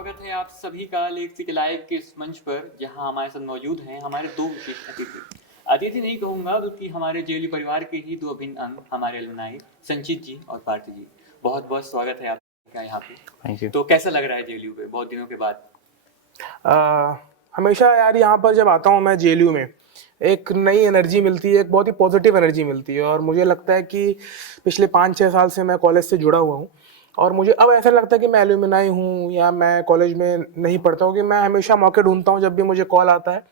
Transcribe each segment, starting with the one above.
स्वागत है आप सभी का लेक्सिक लाइव के इस मंच पर, जहां हमारे साथ मौजूद हैं हमारे दो विशेष अतिथि। अतिथि नहीं कहूंगा बल्कि हमारे जेएलयू परिवार के ही दो अभिन्न अंग, हमारे अलुमनाई संचित जी और पार्थी जी। बहुत बहुत स्वागत है आपका यहाँ पे। Thank you. तो कैसा लग रहा है जेएलयू पे बहुत दिनों के बाद? हमेशा यार यहाँ पर जब आता हूँ मैं जेएलयू में, एक नई एनर्जी मिलती है, एक बहुत ही पॉजिटिव एनर्जी मिलती है। और मुझे लगता है कि पिछले 5-6 साल से मैं कॉलेज से जुड़ा हुआ हूँ और मुझे अब ऐसा लगता है कि मैं एल्यूमिनाई हूँ या मैं कॉलेज में नहीं पढ़ता हूँ, कि मैं हमेशा मौके ढूंढता हूँ। जब भी मुझे कॉल आता है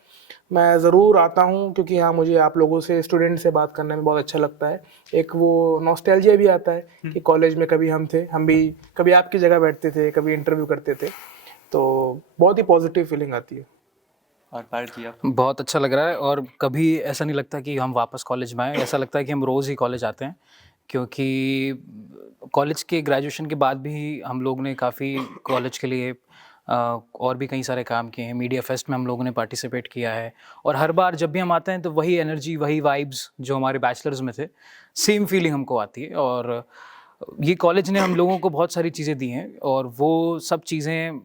मैं ज़रूर आता हूँ, क्योंकि यहाँ मुझे आप लोगों से, स्टूडेंट से बात करने में बहुत अच्छा लगता है। एक वो नॉस्टैल्जिया भी आता है कि कॉलेज में कभी हम थे, हम भी कभी आपकी जगह बैठते थे, कभी इंटरव्यू करते थे, तो बहुत ही पॉजिटिव फीलिंग आती है। और पार्थ जी आप? बहुत अच्छा लग रहा है और कभी ऐसा नहीं लगता कि हम वापस कॉलेज में आए। ऐसा लगता है कि हम रोज़ ही कॉलेज आते हैं, क्योंकि कॉलेज के ग्रेजुएशन के बाद भी हम लोग ने काफ़ी कॉलेज के लिए और भी कई सारे काम किए हैं। मीडिया फेस्ट में हम लोगों ने पार्टिसिपेट किया है और हर बार जब भी हम आते हैं तो वही एनर्जी, वही वाइब्स जो हमारे बैचलर्स में थे, सेम फीलिंग हमको आती है। और ये कॉलेज ने हम लोगों को बहुत सारी चीज़ें दी हैं और वो सब चीज़ें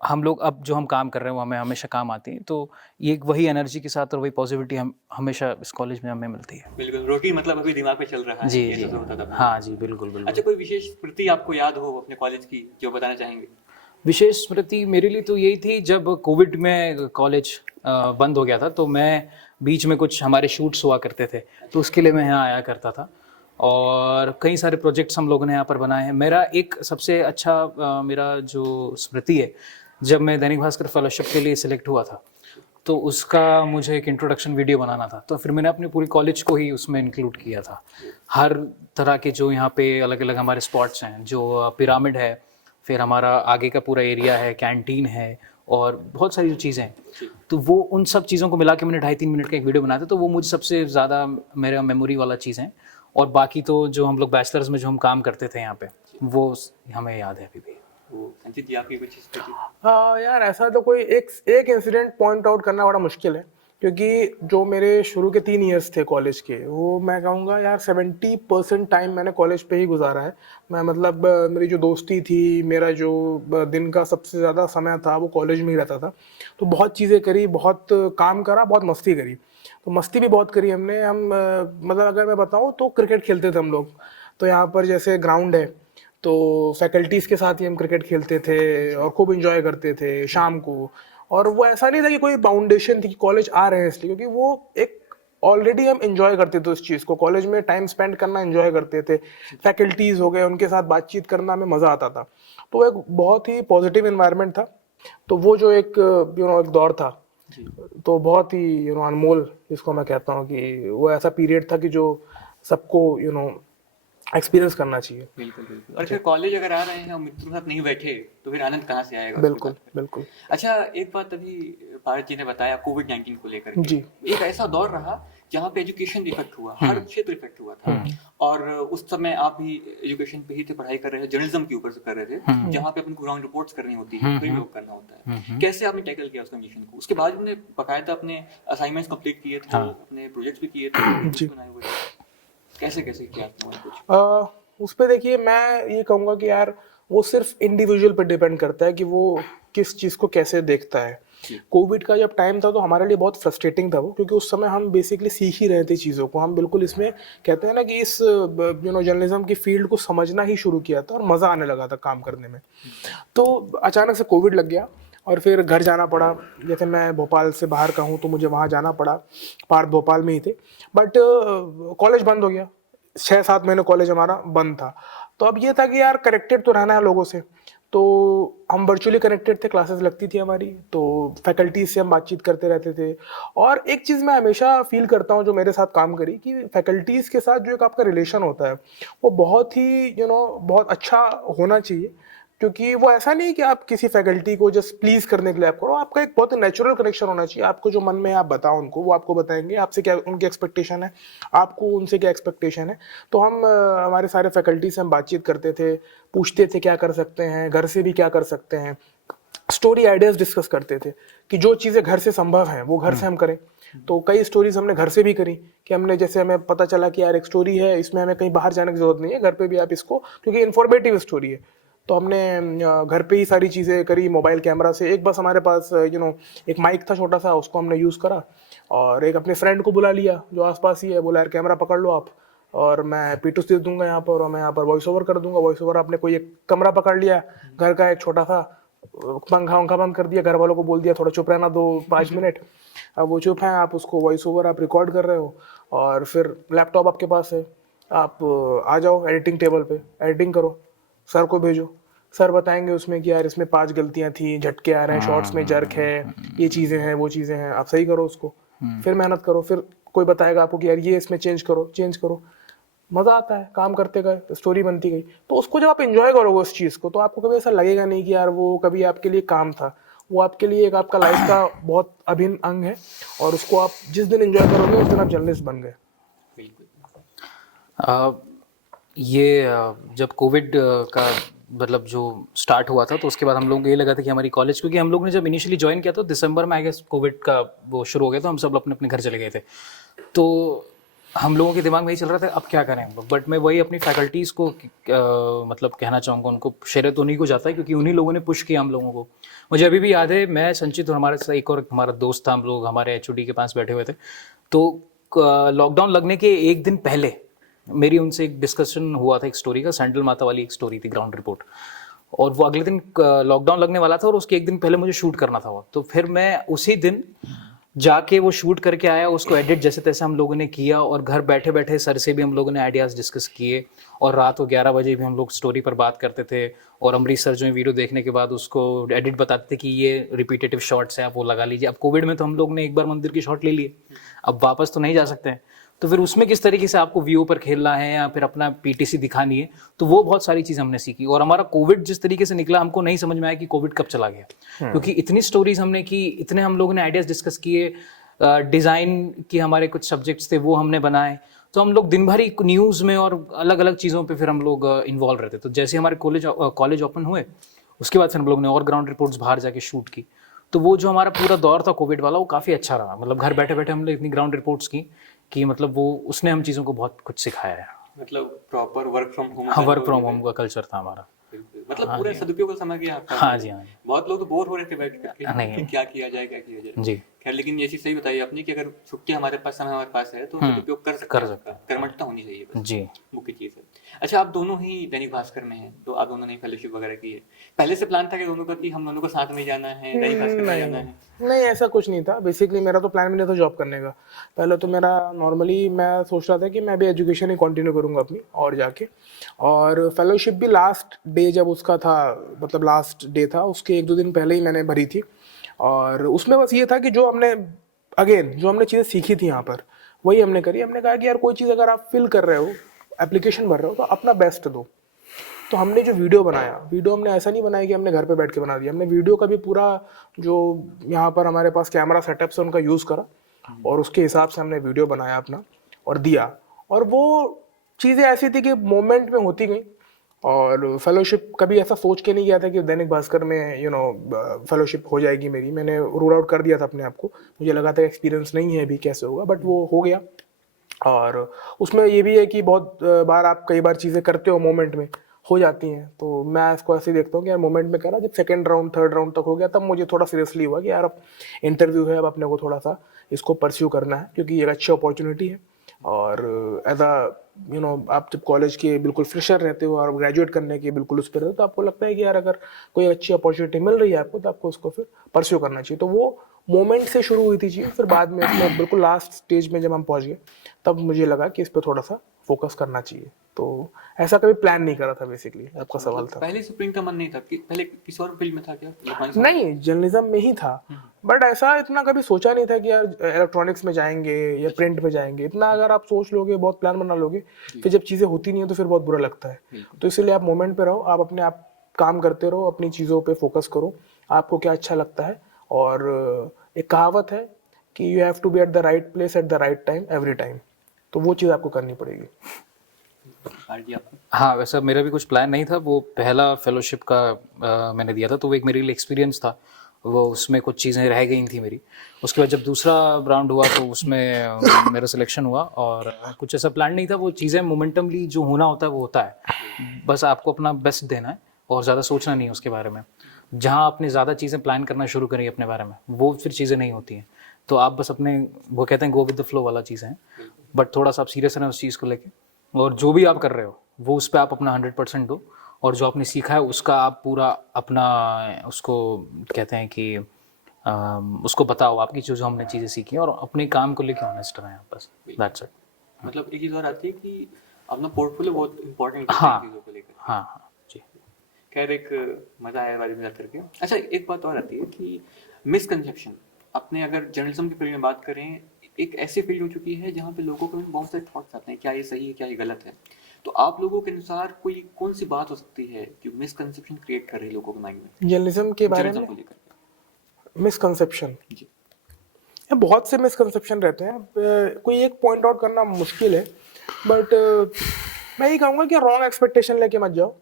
हम लोग अब जो हम काम कर रहे हैं वो हमें हमेशा काम आती है। तो ये एक वही एनर्जी के साथ और वही पॉजिटिविटी हम हमेशा इस कॉलेज में हमें मिलती है। बिल्कुल, रोटी मतलब अभी दिमाग पे चल रहा है। जी ये जी, ऐसा होता था। हाँ जी, बिल्कुल बिल्कुल। अच्छा, कोई विशेष स्मृति आपको याद हो अपने कॉलेज की जो बताना चाहेंगे? विशेष स्मृति मेरे लिए तो यही थी, जब कोविड में कॉलेज बंद हो गया था तो मैं बीच में कुछ हमारे शूट्स हुआ करते थे, तो उसके लिए मैं यहाँ आया करता था और कई सारे प्रोजेक्ट्स हम लोगों ने यहाँ पर बनाए हैं। मेरा एक सबसे अच्छा मेरा जो स्मृति है, जब मैं दैनिक भास्कर फेलोशिप के लिए सिलेक्ट हुआ था तो उसका मुझे एक इंट्रोडक्शन वीडियो बनाना था, तो फिर मैंने अपने पूरी कॉलेज को ही उसमें इंक्लूड किया था। हर तरह के जो यहाँ पे अलग अलग हमारे स्पॉट्स हैं, जो पिरामिड है, फिर हमारा आगे का पूरा एरिया है, कैंटीन है और बहुत सारी जो चीज़ें हैं, तो वो उन सब चीज़ों को मिला के मैंने 2.5-3 मिनट का एक वीडियो बनाया था। तो वो मुझे सबसे ज़्यादा मेरा मेमोरी वाला चीज़ है। और बाकी तो जो हम लोग बैचलर्स में जो हम काम करते थे यहाँ पे, वो हमें याद है अभी भी। संचित जी आपकी कुछ स्मृति? हाँ यार, ऐसा तो कोई एक इंसिडेंट पॉइंट आउट करना बड़ा मुश्किल है, क्योंकि जो मेरे शुरू के 3 इयर्स थे कॉलेज के, वो मैं कहूँगा यार 70% टाइम मैंने कॉलेज पे ही गुजारा है। मैं मतलब मेरी जो दोस्ती थी, मेरा जो दिन का सबसे ज़्यादा समय था वो कॉलेज में ही रहता था। तो बहुत चीज़ें करी, बहुत काम करा, बहुत मस्ती करी। तो मस्ती भी बहुत करी हमने। मतलब अगर मैं बताऊँ तो क्रिकेट खेलते थे हम लोग। तो यहाँ पर जैसे ग्राउंड है, तो फैकल्टीज़ के साथ ही हम क्रिकेट खेलते थे और खूब इंजॉय करते थे शाम को। और वो ऐसा नहीं था कि कोई बाउंडेशन थी कि कॉलेज आ रहे हैं इसलिए, क्योंकि वो एक ऑलरेडी हम इंजॉय करते थे उस चीज़ को। कॉलेज में टाइम स्पेंड करना इंजॉय करते थे, फैकल्टीज़ हो गए, उनके साथ बातचीत करना हमें मज़ा आता था। तो वो एक बहुत ही पॉजिटिव इन्वायरमेंट था। तो वो जो एक एक दौर था, तो बहुत ही अनमोल, जिसको मैं कहता हूँ कि वो ऐसा पीरियड था कि जो सबको एक्सपीरियंस करना चाहिए। बिल्कुल बिल्कुल। और फिर कॉलेज अगर आ रहे हैं और मित्रों के साथ नहीं बैठे तो फिर आनंद कहाँ से आएगा? बिल्कुल बिल्कुल। अच्छा, एक बात अभी पारस जी ने बताया कोविड-19 को लेकर के। जी। एक ऐसा दौर रहा जहाँ पे एजुकेशन इफेक्ट हुआ, हर क्षेत्र इफेक्ट हुआ था। और उस समय आप भी एजुकेशन पे ही थे, पढ़ाई कर रहे थे, जर्नलिज्म के ऊपर से कर रहे थे, जहाँ पे अपन को ग्राउंड रिपोर्ट्स करनी होती है, फील्ड वर्क करना होता है। कैसे आपने टैकल किया उस कंडीशन को? उसके बाद हमने बकायदा अपने असाइनमेंट्स कंप्लीट किए थे, अपने प्रोजेक्ट्स भी किए थे, वीडियोस बनाए हुए थे। कैसे कैसे किया आपने कुछ? उस पे देखिए, मैं ये कहूँगा कि यार वो सिर्फ इंडिविजुअल पे डिपेंड करता है कि वो किस चीज़ को कैसे देखता है। कोविड का जब टाइम था तो हमारे लिए बहुत फ्रस्ट्रेटिंग था वो, क्योंकि उस समय हम बेसिकली सीख ही रहे थे चीज़ों को। हम बिल्कुल इसमें कहते हैं ना कि इस जर्नलिज्म की फील्ड को समझना ही शुरू किया था और मज़ा आने लगा था काम करने में। तो अचानक से कोविड लग गया और फिर घर जाना पड़ा। जैसे मैं भोपाल से बाहर का हूँ तो मुझे वहाँ जाना पड़ा, पार्थ भोपाल में ही थे, बट कॉलेज बंद हो गया। 6-7 महीने कॉलेज हमारा बंद था। तो अब ये था कि यार कनेक्टेड तो रहना है लोगों से, तो हम वर्चुअली कनेक्टेड थे, क्लासेस लगती थी हमारी, तो फैकल्टीज से हम बातचीत करते रहते थे। और एक चीज़ मैं हमेशा फील करता हूँ जो मेरे साथ काम करी, कि फैकल्टीज़ के साथ जो एक आपका रिलेशन होता है वो बहुत ही बहुत अच्छा होना चाहिए। क्योंकि वो ऐसा नहीं कि आप किसी फैकल्टी को जस्ट प्लीज करने के लिए आप करो, आपका एक बहुत नेचुरल कनेक्शन होना चाहिए। आपको जो मन में है आप बताओ उनको, वो आपको बताएंगे आपसे क्या उनकी एक्सपेक्टेशन है, आपको उनसे क्या एक्सपेक्टेशन है। तो हम हमारे सारे फैकल्टी से हम बातचीत करते थे, पूछते थे क्या कर सकते हैं, घर से भी क्या कर सकते हैं, स्टोरी आइडियाज डिस्कस करते थे कि जो चीज़ें घर से संभव हैं वो घर से हम करें। तो कई स्टोरीज हमने घर से भी करी, कि हमने जैसे हमें पता चला कि यार एक स्टोरी है, इसमें हमें कहीं बाहर जाने की जरूरत नहीं है, घर पे भी आप इसको, क्योंकि इन्फॉर्मेटिव स्टोरी है, तो हमने घर पे ही सारी चीज़ें करी, मोबाइल कैमरा से। एक बस हमारे पास एक माइक था छोटा सा, उसको हमने यूज़ करा, और एक अपने फ्रेंड को बुला लिया जो आसपास ही है, बोला यार कैमरा पकड़ लो आप, और मैं पीटूस दे दूंगा यहाँ पर, और मैं यहाँ पर वॉइस ओवर कर दूंगा। वॉइस ओवर आपने कोई एक कमरा पकड़ लिया घर का, एक छोटा सा, पंखा वंखा बंद कर दिया, घर वालों को बोल दिया थोड़ा चुप रहना 2-5 मिनट। अब वो चुप हैं, आप उसको वॉइस ओवर आप रिकॉर्ड कर रहे हो, और फिर लैपटॉप आपके पास है, आप आ जाओ एडिटिंग टेबल पे, एडिटिंग करो, सर को भेजो, सर बताएंगे उसमें कि यार इसमें 5 गलतियां थी, झटके आ रहे हैं, शॉर्ट्स में जर्क है, ये चीज़ें हैं, वो चीज़ें हैं, आप सही करो उसको, फिर मेहनत करो, फिर कोई बताएगा आपको कि यार ये इसमें चेंज करो। मज़ा आता है, काम करते गए, स्टोरी बनती गई। तो उसको जब आप एंजॉय करोगे उस चीज़ को, तो आपको कभी ऐसा लगेगा नहीं कि यार वो कभी आपके लिए काम था, वो आपके लिए एक आपका लाइफ का बहुत अभिन्न अंग है, और उसको आप जिस दिन एंजॉय करोगे उस दिन आप जर्नलिस्ट बन गए। जब कोविड का मतलब जो स्टार्ट हुआ था, तो उसके बाद हम लोगों को ये लगा था कि हमारी कॉलेज, क्योंकि हम लोग ने जब इनिशियली ज्वाइन किया तो दिसंबर में आई गेस कोविड का वो शुरू हो गया, तो हम सब अपने अपने घर चले गए थे। तो हम लोगों के दिमाग में यही चल रहा था अब क्या करें हम लोग। बट मैं वही अपनी फैकल्टीज़ को मतलब कहना चाहूँगा, उनको श्रेय तो उन्हीं को जाता है, क्योंकि उन्हीं लोगों ने पुश किया हम लोगों को। मुझे अभी भी याद है, मैं, संचित और हमारे साथ एक और हमारा दोस्त था, हम लोग हमारे HOD के पास बैठे हुए थे। तो लॉकडाउन लगने के एक दिन पहले मेरी उनसे एक डिस्कशन हुआ था एक स्टोरी का, सैंडल माता वाली एक स्टोरी थी, ग्राउंड रिपोर्ट, और वो अगले दिन लॉकडाउन लगने वाला था, और उसके एक दिन पहले मुझे शूट करना था वो। तो फिर मैं उसी दिन जाके वो शूट करके आया, उसको एडिट जैसे तैसे हम लोगों ने किया, और घर बैठे बैठे सर से भी हम लोगों ने आइडियाज़ डिस्कस किए, और रात को 11 बजे भी हम लोग स्टोरी पर बात करते थे, और अमरीश सर जो है वीडियो देखने के बाद उसको एडिट बताते थे कि ये रिपीटेटिव शॉट्स हैं, आप वो लगा लीजिए। अब कोविड में तो हम लोग ने एक बार मंदिर की शॉट ले लिए, अब वापस तो नहीं जा सकते हैं, तो फिर उसमें किस तरीके से आपको व्यू पर खेलना है या फिर अपना PTC दिखानी है, तो वो बहुत सारी चीज़ हमने सीखी। और हमारा कोविड जिस तरीके से निकला, हमको नहीं समझ में आया कि कोविड कब चला गया, क्योंकि इतनी स्टोरीज हमने की, इतने हम लोगों ने आइडियाज़ डिस्कस किए, डिज़ाइन की हमारे कुछ सब्जेक्ट्स थे वो हमने बनाए, तो हम लोग दिन भर ही न्यूज़ में और अलग अलग चीज़ों पे फिर हम लोग इन्वॉल्व रहते। तो जैसे हमारे कॉलेज ओपन हुए, उसके बाद फिर हम लोग ने और ग्राउंड रिपोर्ट्स बाहर जाके शूट की। तो वो जो हमारा पूरा दौर था कोविड वाला, वो काफ़ी अच्छा रहा। मतलब घर बैठे बैठे हमने इतनी ग्राउंड रिपोर्ट्स की कि मतलब वो उसने हम चीज़ों को बहुत कुछ सिखाया है। मतलब प्रॉपर वर्क फ्रॉम होम। हाँ, वर्क फ्रॉम होम का कल्चर था हमारा। मतलब पूरे सदुपयोग का समय किया आपका। हाँ जी, हाँ जी। बहुत लोग तो बोर हो रहे थे बैठ करके नहीं। कि क्या किया जाए जी। खैर, लेकिन ये चीज सही बताई आपने कि अगर छुट्टी हमारे पास, समय हमारे पास है, तो सदुपयोग कर सकते हैं। कर्मठता होनी चाहिए बस, जी, मुख्य चीज है। अच्छा, आप दोनों ही दैनिक भास्कर में हैं, तो आप दोनों ने फेलोशिप वगैरह की है। पहले से प्लान था कि दोनों का कि हम दोनों को साथ में जाना है, दैनिक भास्कर में जाना है? नहीं, ऐसा कुछ नहीं था। बेसिकली मेरा तो प्लान भी नहीं था जॉब करने का। पहले तो मेरा नॉर्मली मैं सोच रहा था कि मैं भी एजुकेशन ही कंटिन्यू करूंगा अपनी और जाके, और फेलोशिप भी लास्ट डे जब उसका था, मतलब लास्ट डे था, उसके 1-2 दिन पहले ही मैंने भरी थी। और उसमें बस ये था कि जो हमने चीज़ें सीखी थी यहाँ पर, वही हमने करी। हमने कहा कि यार कोई चीज़ अगर आप फिल कर रहे हो, एप्लीकेशन भर रहे हो, तो अपना बेस्ट दो। तो हमने जो वीडियो बनाया, वीडियो हमने ऐसा नहीं बनाया कि हमने घर पे बैठ के बना दिया। हमने वीडियो का भी पूरा जो यहाँ पर हमारे पास कैमरा सेटअप से उनका यूज़ करा, और उसके हिसाब से हमने वीडियो बनाया अपना और दिया। और वो चीज़ें ऐसी थी कि मोमेंट में होती गई। और फेलोशिप कभी ऐसा सोच के नहीं गया था कि दैनिक भास्कर में फेलोशिप हो जाएगी मेरी। मैंने रूल आउट कर दिया था अपने आप को। मुझे लगा था एक्सपीरियंस नहीं है अभी, कैसे होगा, बट वो हो गया। और उसमें ये भी है कि बहुत बार आप कई बार चीज़ें करते हो, मोमेंट में हो जाती हैं। तो मैं इसको ऐसे देखता हूँ कि यार मोमेंट में करा। जब 2nd राउंड 3rd राउंड तक हो गया, तब मुझे थोड़ा सीरियसली हुआ कि यार अब इंटरव्यू है, अब अपने को थोड़ा सा इसको परस्यू करना है, क्योंकि ये एक अच्छी अपॉर्चुनिटी है। और एज आप जब कॉलेज के बिल्कुल फ्रेशर रहते हो और ग्रेजुएट करने के बिल्कुल उस पर रहते हो, तो आपको लगता है कि यार अगर कोई अच्छी अपॉर्चुनिटी मिल रही है आपको, तो आपको उसको फिर परस्यू करना चाहिए। तो वो मोमेंट से शुरू हुई थी चीज़। फिर बाद में इसमें बिल्कुल लास्ट स्टेज में जब हम पहुंच गए, तब मुझे लगा कि इस पर थोड़ा सा फोकस करना चाहिए। तो ऐसा कभी प्लान नहीं करा था। बेसिकली आपका सवाल था, पहले सुप्रीम का मन नहीं था कि पहले किसी और फील्ड में था क्या? नहीं, जर्नलिज्म में ही था। बट ऐसा इतना कभी सोचा नहीं था कि यार इलेक्ट्रॉनिक्स में जाएंगे या प्रिंट में जाएंगे। इतना अगर आप सोच लोगे, बहुत प्लान बना लोगे, फिर जब चीज़ें होती नहीं है तो फिर बहुत बुरा लगता है। तो इसलिए आप मोमेंट पे रहो, आप अपने आप काम करते रहो, अपनी चीज़ों पे फोकस करो, आपको क्या अच्छा लगता है। और एक कहावत है कि you have to be at the right place at the right time every time. तो वो चीज़ आपको करनी पड़ेगी। हाँ, वैसा मेरा भी कुछ प्लान नहीं था। वो पहला फेलोशिप का मैंने दिया था, तो वो एक मेरे लिए एक्सपीरियंस था। वो उसमें कुछ चीज़ें रह गई थी मेरी। उसके बाद जब दूसरा राउंड हुआ, तो उसमें मेरा सिलेक्शन हुआ, और कुछ ऐसा प्लान नहीं था। वो चीज़ें मोमेंटमली जो होना होता है वो होता है, बस आपको अपना बेस्ट देना है और ज़्यादा सोचना नहीं है उसके बारे में। जहाँ आपने ज़्यादा चीज़ें प्लान करना शुरू करी अपने बारे में, वो फिर चीज़ें नहीं होती हैं। तो आप बस अपने, वो कहते हैं गो विद द फ्लो वाला चीज़ है, बट थोड़ा सा आप सीरियस रहें उस चीज़ को लेके, और जो भी आप कर रहे हो वो उस पर आप अपना 100% दो, और जो आपने सीखा है उसका आप पूरा अपना, उसको कहते हैं कि उसको बताओ आपकी जो हमने चीज़ें सीखी हैं, और अपने काम को लेके ऑनेस्ट रहें आप, बस दैट्स इट। मतलब एक चीज़ और आती है कि अपना पोर्टफोलियो बहुत इंपॉर्टेंट है हाँ। चीज़ों को लेकर। हाँ हाँ जी। खैर एक मज़ा आया बारे में बात करके। अच्छा, एक बात और आती है कि मिसकंसेप्शन, अपने अगर जर्नलिज्म की फील्ड में बात करें, एक ऐसी फील्ड हो चुकी है जहाँ पे लोगों के में बहुत सारे थॉट्स आते हैं, क्या ये सही है, क्या ये गलत है। तो आप लोगों के अनुसार कोई कौन सी बात हो सकती है जो मिसकंसेप्शन क्रिएट कर रही है लोगों के माइंड में जर्नलिज्म के बारे जर्नलिज्म में को लेकर? मिसकंसेप्शन, जी। बहुत से मिसकंसेप्शन रहते हैं, कोई एक पॉइंट आउट करना मुश्किल है, बट मैं ये कहूँगा कि रॉन्ग एक्सपेक्टेशन लेके मत जाओ।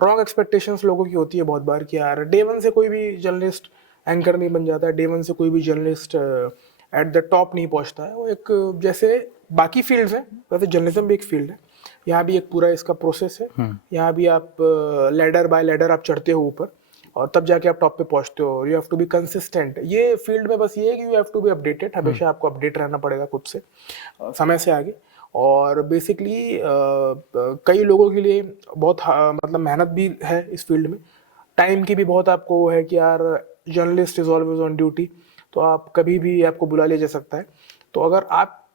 रॉन्ग एक्सपेक्टेशंस लोगों की होती है बहुत बार कि यार डे वन से कोई भी जर्नलिस्ट एंकर नहीं बन जाता है, डे वन से कोई भी जर्नलिस्ट एट द टॉप नहीं पहुंचता है। वो एक जैसे बाकी फील्ड्स हैं वैसे जर्नलिज्म भी एक फील्ड है, यहाँ भी एक पूरा इसका प्रोसेस है। यहाँ भी आप लैडर बाय लैडर आप चढ़ते हो ऊपर, और तब जाके आप टॉप पे पहुंचते हो। You have to be consistent. ये फील्ड में बस ये है कि you have to be updated, हमेशा आपको अपडेट रहना पड़ेगा खुद से समय से आगे। और बेसिकली कई लोगों के लिए बहुत मतलब मेहनत भी है इस फील्ड में, टाइम की भी बहुत आपको वो है कि यार journalist is always on duty, तो आप कभी भी आपको बुला लिया जा सकता है। तो अगर आप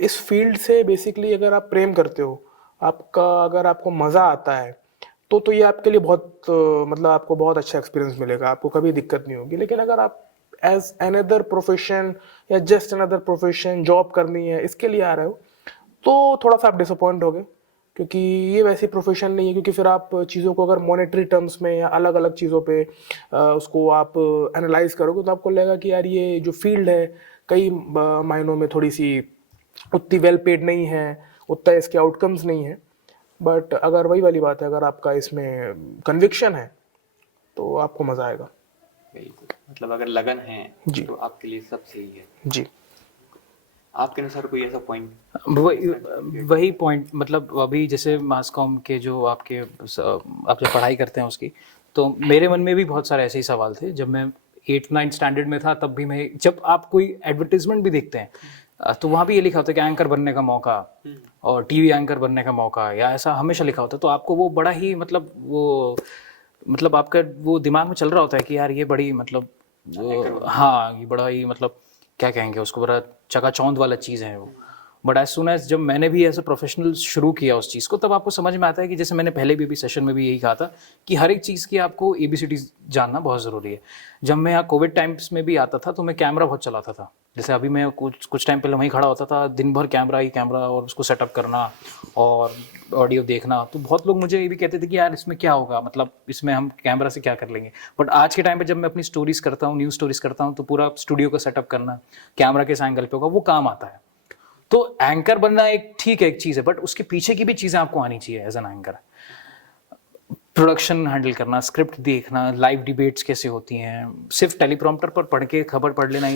इस फील्ड से बेसिकली अगर आप प्रेम करते हो, आपका अगर आपको मज़ा आता है, तो ये आपके लिए बहुत मतलब आपको बहुत अच्छा एक्सपीरियंस मिलेगा, आपको कभी दिक्कत नहीं होगी। लेकिन अगर आप एज अनदर प्रोफेशन या जस्ट अनदर प्रोफेशन जॉब करनी है इसके लिए आ रहे हो, तो थोड़ा सा आप डिसअपॉइंट हो गए, क्योंकि ये वैसी प्रोफेशन नहीं है। क्योंकि फिर आप चीज़ों को अगर मॉनेटरी टर्म्स में या अलग अलग चीज़ों पे उसको आप एनालाइज करोगे, तो आपको लगेगा कि यार ये जो फील्ड है कई मायनों में थोड़ी सी उतनी वेल पेड नहीं है, उतना इसके आउटकम्स नहीं है। बट अगर वही वाली बात है, अगर आपका इसमें कन्विक्शन है तो आपको मज़ा आएगा। बिल्कुल, मतलब अगर लगन है जी। तो आपके लिए सब सही है। जी। आपके अनुसार कोई ऐसा पॉइंट? वही पॉइंट, मतलब अभी जैसे मास कॉम के जो आपके आप जब पढ़ाई करते हैं उसकी, तो मेरे मन में भी बहुत सारे ऐसे ही सवाल थे। जब मैं 8-9 स्टैंडर्ड में था तब भी मैं, जब आप कोई एडवर्टीजमेंट भी देखते हैं तो वहाँ भी ये लिखा होता है कि एंकर बनने का मौका और टीवी एंकर बनने का मौका, या ऐसा हमेशा लिखा होता है। तो आपको वो बड़ा ही मतलब आपका वो दिमाग में चल रहा होता है कि यार ये बड़ी मतलब हाँ ये बड़ा ही मतलब क्या कहेंगे उसको, बड़ा चकाचौंध वाला चीज़ है वो। बट एज सुन एज जब मैंने भी एज ए प्रोफेशनल शुरू किया उस चीज़ को, तब आपको समझ में आता है कि जैसे मैंने पहले भी सेशन में भी यही कहा था कि हर एक चीज़ की आपको ABCD जानना बहुत ज़रूरी है। जब मैं यहाँ कोविड टाइम्स में भी आता था तो मैं कैमरा बहुत चलाता था। जैसे अभी मैं कुछ टाइम पहले वहीं खड़ा होता था, दिन भर कैमरा ही कैमरा, और उसको सेटअप करना और ऑडियो देखना। तो बहुत लोग मुझे ये भी कहते थे कि यार इसमें क्या होगा, मतलब इसमें हम कैमरा से क्या कर लेंगे। बट आज के टाइम पे जब मैं अपनी स्टोरीज करता हूँ, न्यूज़ स्टोरीज करता हूँ, तो पूरा स्टूडियो का सेटअप करना, कैमरा किस एंगल पे होगा, वो काम आता है। तो एंकर बनना एक ठीक है, एक चीज़ है, बट उसके पीछे की भी चीज़ें आपको आनी चाहिए as an anchor. Production handle करना, स्क्रिप्ट देखना, लाइव डिबेट्स कैसे होती हैं। सिर्फ टेलीप्रॉम्प्टर पर पढ़ के खबर पढ़ लेना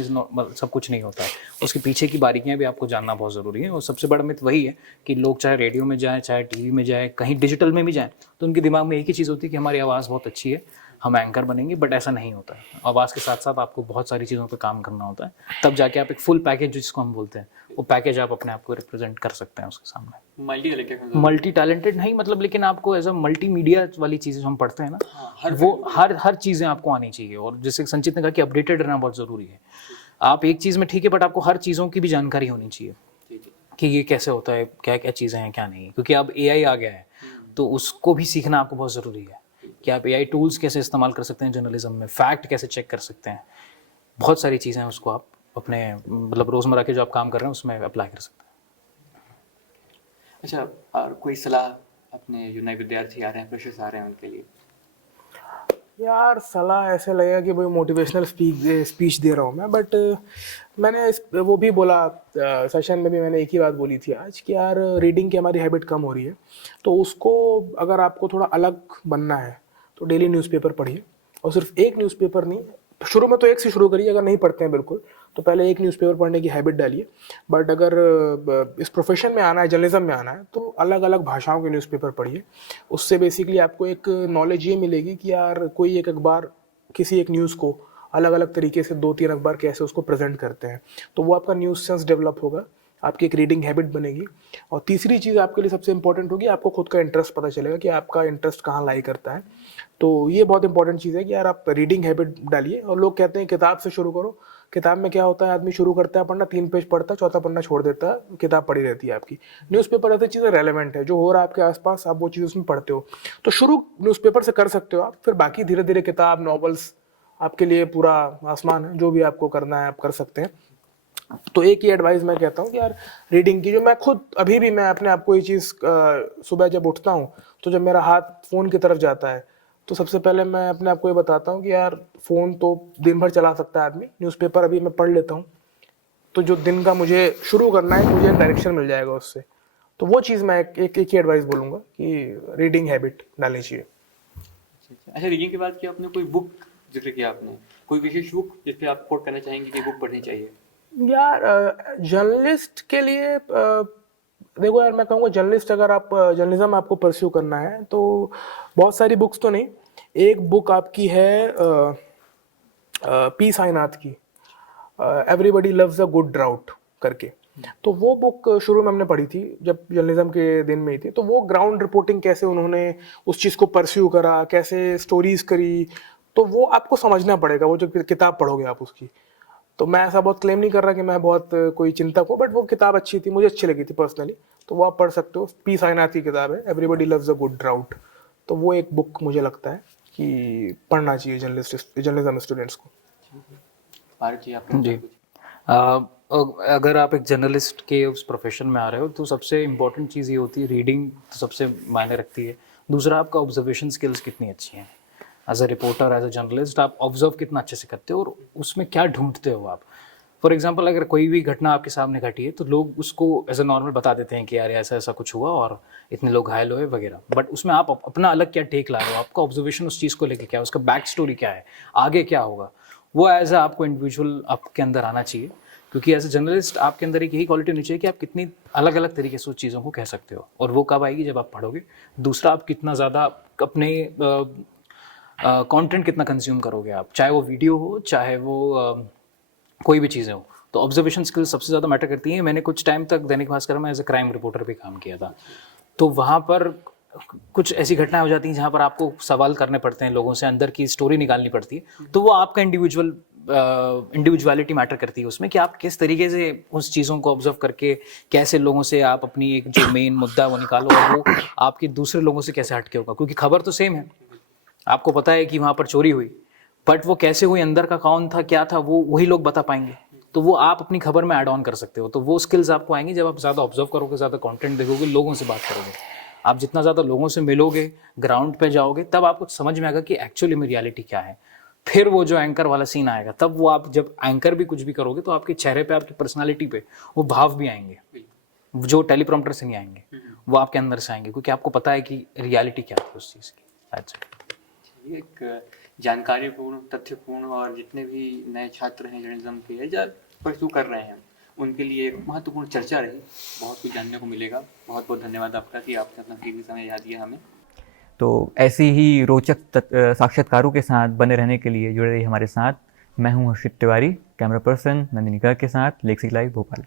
सब कुछ नहीं होता है, उसके पीछे की बारीकियां भी आपको जानना बहुत ज़रूरी है। और सबसे बड़ा मिथ वही है कि लोग चाहे रेडियो में जाएँ, चाहे टीवी में जाएँ, कहीं डिजिटल में भी जाएँ, तो उनके दिमाग में एक ही चीज़ होती है कि हमारी आवाज़ बहुत अच्छी है, हम एंकर बनेंगे। बट ऐसा नहीं होता है। आवाज़ के साथ साथ आपको बहुत सारी चीज़ों पर काम करना होता है, तब जाके आप एक फुल पैकेज जिसको हम बोलते हैं, वो पैकेज आप अपने आप को रिप्रेजेंट कर सकते हैं उसके सामने। मल्टी टैलेंटेड नहीं मतलब, लेकिन आपको एज अ मल्टीमीडिया वाली चीज़ें हम पढ़ते हैं ना, वो हर चीज़ें आपको आनी चाहिए। और जैसे संचित ने कहा कि अपडेटेड रहना बहुत ज़रूरी है। आप एक चीज़ में ठीक है, बट आपको हर चीज़ों की भी जानकारी होनी चाहिए कि ये कैसे होता है, क्या क्या चीज़ें हैं, क्या नहीं। क्योंकि अब AI आ गया है, तो उसको भी सीखना आपको बहुत ज़रूरी है कि आप AI टूल्स कैसे इस्तेमाल कर सकते हैं जर्नलिज्म में, फैक्ट कैसे चेक कर सकते हैं। बहुत सारी चीज़ें हैं, उसको आप अपने मतलब रोज़मर्रा के जो आप काम कर रहे हैं उसमें अप्लाई कर सकते हैं। अच्छा, और कोई सलाह अपने जो नए विद्यार्थी आ रहे हैं, फ्रेशर्स आ रहे हैं, उनके लिए? यार सलाह ऐसे लगेगा कि भाई मोटिवेशनल स्पीच दे रहा हूँ मैं, बट मैंने वो भी बोला सेशन में भी, मैंने एक ही बात बोली थी आज कि यार रीडिंग की हमारी हैबिट कम हो रही है, तो उसको अगर आपको थोड़ा अलग बनना है तो डेली न्यूज़पेपर पढ़िए। और सिर्फ एक न्यूज़पेपर नहीं, शुरू में तो एक से शुरू करिए, अगर नहीं पढ़ते हैं बिल्कुल तो पहले एक न्यूज़पेपर पढ़ने की हैबिट डालिए। बट अगर इस प्रोफेशन में आना है, जर्नलिज्म में आना है, तो अलग अलग भाषाओं के न्यूज़पेपर पढ़िए। उससे बेसिकली आपको एक नॉलेज ये मिलेगी कि यार कोई एक अखबार किसी एक न्यूज़ को अलग अलग तरीके से 2-3 अखबार कैसे उसको प्रेजेंट करते हैं, तो वो आपका न्यूज़ सेंस डेवलप होगा, आपकी एक रीडिंग हैबिट बनेगी। और तीसरी चीज़ आपके लिए सबसे इंपॉर्टेंट होगी, आपको खुद का इंटरेस्ट पता चलेगा कि आपका इंटरेस्ट कहाँ लाई करता है। तो ये बहुत इंपॉर्टेंट चीज़ है कि यार आप रीडिंग हैबिट डालिए। और लोग कहते हैं किताब से शुरू करो, किताब में क्या होता है, आदमी शुरू करता है पढ़ना, 3 पेज पढ़ता है, चौथा पन्ना छोड़ देता है, किताब पढ़ी रहती है आपकी। न्यूज़पेपर ऐसी चीज़ें रेलेवेंट है, जो हो रहा है आपके आसपास, आप वो चीज़ उसमें पढ़ते हो। तो शुरू न्यूज़पेपर से कर सकते हो आप, फिर बाकी धीरे धीरे किताब, नॉवेल्स आपके लिए पूरा आसमान है, जो भी आपको करना है आप कर सकते हैं। तो एक ही एडवाइस मैं कहता हूँ कि यार रीडिंग की, जो मैं खुद अभी भी मैं अपने आप को ये चीज़ सुबह जब उठता हूँ तो जब मेरा हाथ फ़ोन की तरफ जाता है तो सबसे पहले मैं अपने आप को ये बताता हूँ कि यार फ़ोन तो दिन भर चला सकता है आदमी, न्यूज़पेपर अभी मैं पढ़ लेता हूँ, तो जो दिन का मुझे शुरू करना है मुझे डायरेक्शन मिल जाएगा उससे। तो वो चीज़ मैं एक ही एडवाइस बोलूँगा कि रीडिंग हैबिट डालनी चाहिए। अच्छा, रीडिंग के बाद क्या आपने कोई बुक जिक्र किया, आपने कोई विशेष बुक जिस पे आप कोट करना चाहेंगे कि बुक पढ़नी चाहिए? यार जर्नलिस्ट के लिए देखो यार, मैं कहूँगा जर्नलिस्ट, अगर आप जर्नलिज्म आपको परस्यू करना है तो बहुत सारी बुक्स तो नहीं, एक बुक आपकी है पी साईनाथ की, everybody loves a good drought करके। तो वो बुक शुरू में हमने पढ़ी थी जब जर्नलिज्म के दिन में ही थी। तो वो ग्राउंड रिपोर्टिंग कैसे उन्होंने उस चीज़ को परस्यू करा, कैसे स्टोरीज करी, तो वो आपको समझना पड़ेगा, वो जो किताब पढ़ोगे आप उसकी। तो मैं ऐसा बहुत क्लेम नहीं कर रहा कि मैं बहुत कोई चिंतक हूँ, बट वो किताब अच्छी थी, मुझे अच्छी लगी थी पर्सनली, तो वो आप पढ़ सकते हो। पी साईनाथ की किताब है, everybody loves a good drought. तो वो एक बुक मुझे लगता है कि पढ़ना चाहिए जर्नलिज्म स्टूडेंट्स को। भारत जी, आपने जी। कुछ? अगर आप एक जर्नलिस्ट के उस प्रोफेशन में आ रहे हो तो सबसे इम्पोर्टेंट चीज़ ये होती है, रीडिंग तो सबसे मायने रखती है। दूसरा, आपका ऑब्जर्वेशन स्किल्स कितनी अच्छी हैं। As a reporter, as a journalist, आप ऑब्जर्व कितना अच्छे से करते हो और उसमें क्या ढूंढते हो आप। फॉर एग्जाम्पल, अगर कोई भी घटना आपके सामने घटी है तो लोग उसको एज अ नॉर्मल बता देते हैं कि यार ऐसा ऐसा कुछ हुआ और इतने लोग घायल हुए वगैरह, बट उसमें आप अपना अलग क्या टेक ला रहे हो, आपका ऑब्जर्वेशन उस चीज़ को लेके क्या है, उसका बैक स्टोरी क्या है, आगे क्या होगा, वो एज अ आपको इंडिविजुअल आपके अंदर आना चाहिए। क्योंकि एज अ जर्नलिस्ट आपके अंदर एक यही क्वालिटी होनी चाहिए कि आप कितनी अलग अलग तरीके से उस चीज़ों को कह सकते हो, और वो कब आएगी, जब आप पढ़ोगे। दूसरा, आप कितना ज़्यादा अपने कंटेंट कितना कंज्यूम करोगे आप, चाहे वो वीडियो हो, चाहे वो कोई भी चीज़ें हो। तो ऑब्जर्वेशन स्किल्स सबसे ज़्यादा मैटर करती हैं। मैंने कुछ टाइम तक दैनिक भास्कर में एज अ क्राइम रिपोर्टर भी काम किया था, तो वहाँ पर कुछ ऐसी घटनाएं हो जाती हैं जहाँ पर आपको सवाल करने पड़ते हैं, लोगों से अंदर की स्टोरी निकालनी पड़ती है। तो वो आपका इंडिविजुअलिटी मैटर करती है उसमें, कि आप किस तरीके से उस चीज़ों को ऑब्जर्व करके कैसे लोगों से आप अपनी एक जो मेन मुद्दा है वो निकालो, और वो आपके दूसरे लोगों से कैसे हटके होगा। क्योंकि खबर तो सेम है, आपको पता है कि वहाँ पर चोरी हुई, बट वो कैसे हुई, अंदर का कौन था, क्या था, वो वही लोग बता पाएंगे। तो वो आप अपनी खबर में ऐड ऑन कर सकते हो। तो वो स्किल्स आपको आएंगी जब आप ज़्यादा ऑब्जर्व करोगे, ज़्यादा कंटेंट देखोगे, लोगों से बात करोगे। आप जितना ज़्यादा लोगों से मिलोगे, ग्राउंड पे जाओगे, तब आपको समझ में आएगा कि एक्चुअली में रियलिटी क्या है। फिर वो जो एंकर वाला सीन आएगा, तब वो आप जब एंकर भी कुछ भी करोगे तो आपके चेहरे पे, आपकी पर्सनालिटी पे वो भाव भी आएंगे, जो टेलीप्रॉम्प्टर से नहीं आएंगे, वो आपके अंदर से आएंगे, क्योंकि आपको पता है कि रियलिटी क्या है उस चीज़ की। अच्छा, एक जानकारीपूर्ण, तथ्यपूर्ण, और जितने भी नए छात्र हैं जर्नलिज्म के या परस्यू कर रहे हैं उनके लिए एक महत्वपूर्ण चर्चा रही। बहुत कुछ जानने को मिलेगा। बहुत बहुत धन्यवाद आपका कि आपने अपना कीमती समय याद दिया हमें। तो ऐसी ही रोचक साक्षात्कारों के साथ बने रहने के लिए जुड़े रहिए हमारे साथ। मैं हूं हर्षित तिवारी, कैमरा पर्सन नंदिनी गर्ग के साथ, लेक्सी लाइव भोपाल।